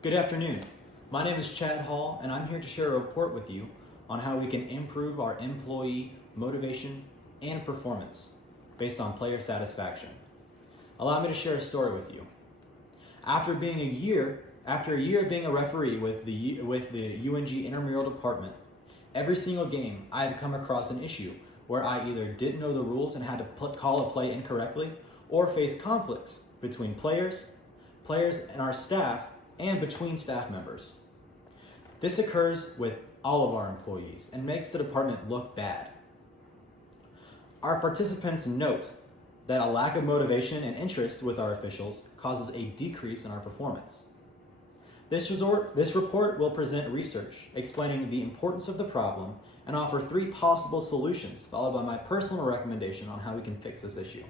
Good afternoon. My name is Chad Hall, and I'm here to share a report with you on how we can improve our employee motivation and performance based on player satisfaction. Allow me to share a story with you. After a year of being a referee with the UNG intramural department, every single game I have come across an issue where I either didn't know the rules and had to call a play incorrectly, or face conflicts between players and our staff, and between staff members. This occurs with all of our employees and makes the department look bad. Our participants note that a lack of motivation and interest with our officials causes a decrease in our performance. This report will present research explaining the importance of the problem and offer 3 possible solutions, followed by my personal recommendation on how we can fix this issue.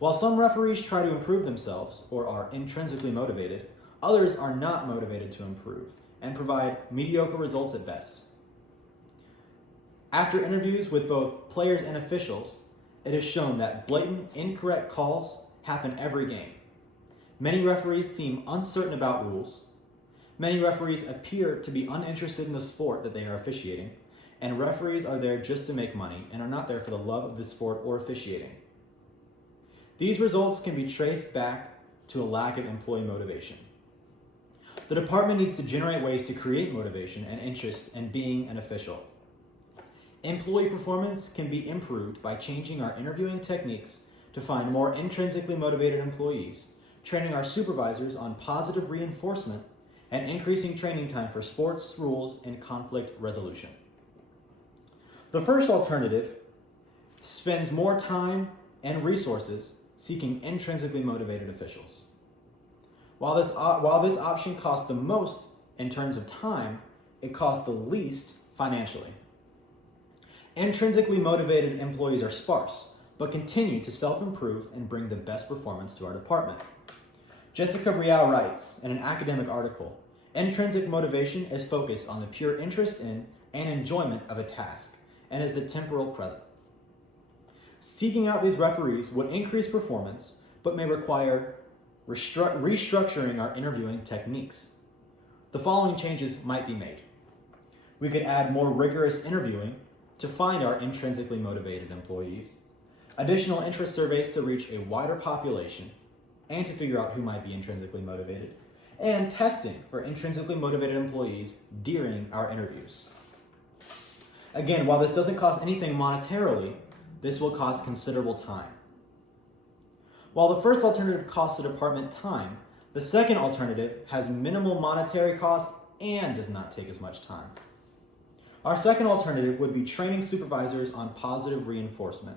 While some referees try to improve themselves or are intrinsically motivated, others are not motivated to improve and provide mediocre results at best. After interviews with both players and officials, it is shown that blatant, incorrect calls happen every game. Many referees seem uncertain about rules. Many referees appear to be uninterested in the sport that they are officiating, and referees are there just to make money and are not there for the love of the sport or officiating. These results can be traced back to a lack of employee motivation. The department needs to generate ways to create motivation and interest in being an official. Employee performance can be improved by changing our interviewing techniques to find more intrinsically motivated employees, training our supervisors on positive reinforcement, and increasing training time for sports rules and conflict resolution. The first alternative spends more time and resources seeking intrinsically motivated officials. While this option costs the most in terms of time, it costs the least financially. Intrinsically motivated employees are sparse, but continue to self-improve and bring the best performance to our department. Jessica Brial writes in an academic article, "Intrinsic motivation is focused on the pure interest in and enjoyment of a task and is the temporal present. Seeking out these referees would increase performance, but may require restructuring our interviewing techniques. The following changes might be made. We could add more rigorous interviewing to find our intrinsically motivated employees, additional interest surveys to reach a wider population and to figure out who might be intrinsically motivated, and testing for intrinsically motivated employees during our interviews." Again, while this doesn't cost anything monetarily, this will cost considerable time. While the first alternative costs the department time, the second alternative has minimal monetary costs and does not take as much time. Our second alternative would be training supervisors on positive reinforcement.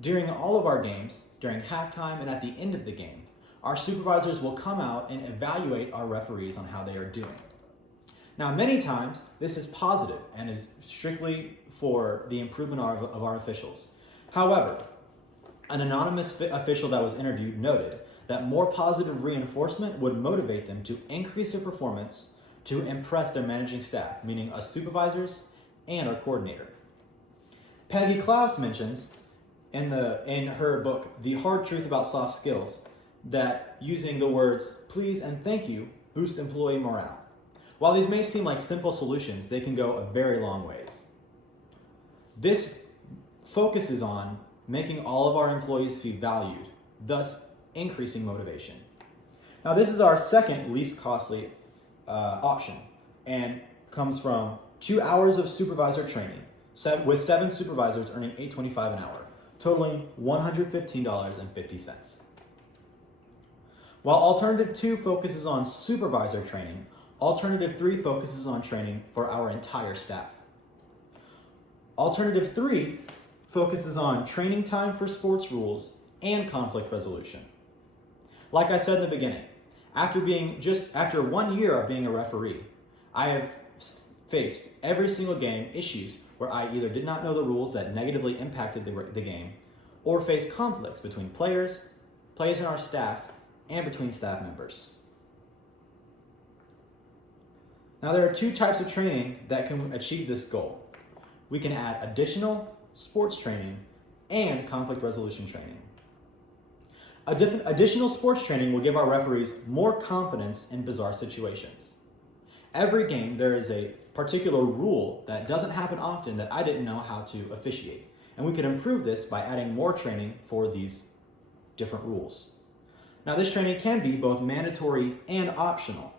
During all of our games, during halftime and at the end of the game, our supervisors will come out and evaluate our referees on how they are doing. Now, many times, this is positive and is strictly for the improvement of our officials. However, an anonymous official that was interviewed noted that more positive reinforcement would motivate them to increase their performance to impress their managing staff, meaning us supervisors and our coordinator. Peggy Klaus mentions in her book, The Hard Truth About Soft Skills, that using the words "please" and "thank you" boosts employee morale. While these may seem like simple solutions, they can go a very long ways. This focuses on making all of our employees feel valued, thus increasing motivation. Now, this is our second least costly option and comes from 2 hours of supervisor training, with 7 supervisors earning $8.25 an hour, totaling $115.50. While Alternative 2 focuses on supervisor training, Alternative 3 focuses on training for our entire staff. Alternative 3 focuses on training time for sports rules and conflict resolution. Like I said in the beginning, after 1 year of being a referee, I have faced every single game issues where I either did not know the rules that negatively impacted the game, or faced conflicts between players in our staff, and between staff members. Now, there are 2 types of training that can achieve this goal. We can add additional sports training and conflict resolution training. Additional sports training will give our referees more confidence in bizarre situations. Every game, there is a particular rule that doesn't happen often that I didn't know how to officiate. And we could improve this by adding more training for these different rules. Now, this training can be both mandatory and optional.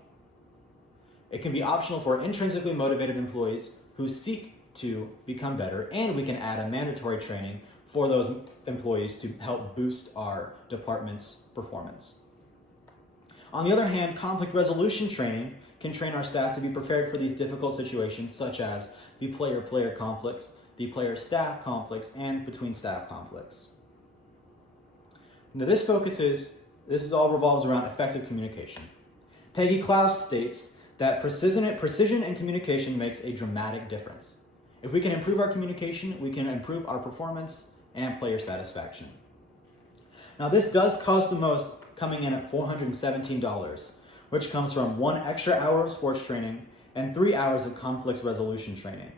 It can be optional for intrinsically motivated employees who seek to become better, and we can add a mandatory training for those employees to help boost our department's performance. On the other hand, conflict resolution training can train our staff to be prepared for these difficult situations, such as the player-player conflicts, the player-staff conflicts, and between staff conflicts. Now, this all revolves around effective communication. Peggy Klaus states that precision in communication makes a dramatic difference. If we can improve our communication, we can improve our performance and player satisfaction. Now, this does cost the most, coming in at $417, which comes from 1 extra hour of sports training and 3 hours of conflict resolution training.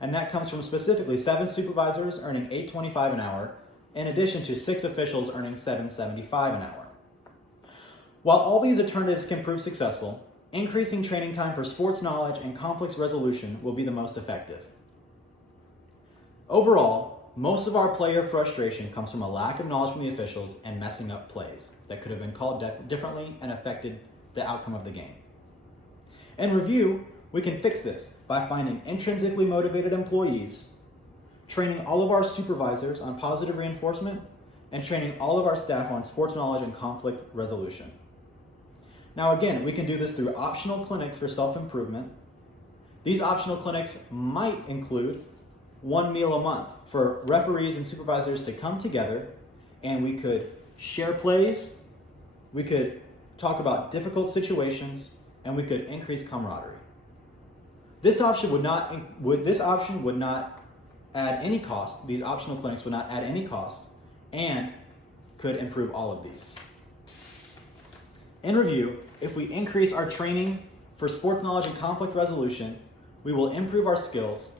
And that comes from specifically 7 supervisors earning $8.25 an hour, in addition to 6 officials earning $7.75 an hour. While all these alternatives can prove successful, increasing training time for sports knowledge and conflict resolution will be the most effective. Overall, most of our player frustration comes from a lack of knowledge from the officials and messing up plays that could have been called differently and affected the outcome of the game. In review, we can fix this by finding intrinsically motivated employees, training all of our supervisors on positive reinforcement, and training all of our staff on sports knowledge and conflict resolution. Now again, we can do this through optional clinics for self-improvement. These optional clinics might include 1 meal a month for referees and supervisors to come together, and we could share plays, we could talk about difficult situations, and we could increase camaraderie. This option would not add any cost. These optional clinics would not add any cost and could improve all of these. In review, if we increase our training for sports knowledge and conflict resolution, we will improve our skills,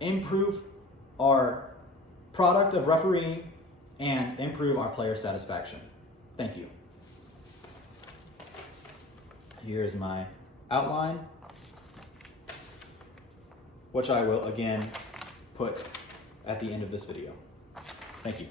improve our product of refereeing, and improve our player satisfaction. Thank you. Here's my outline, which I will again put at the end of this video. Thank you.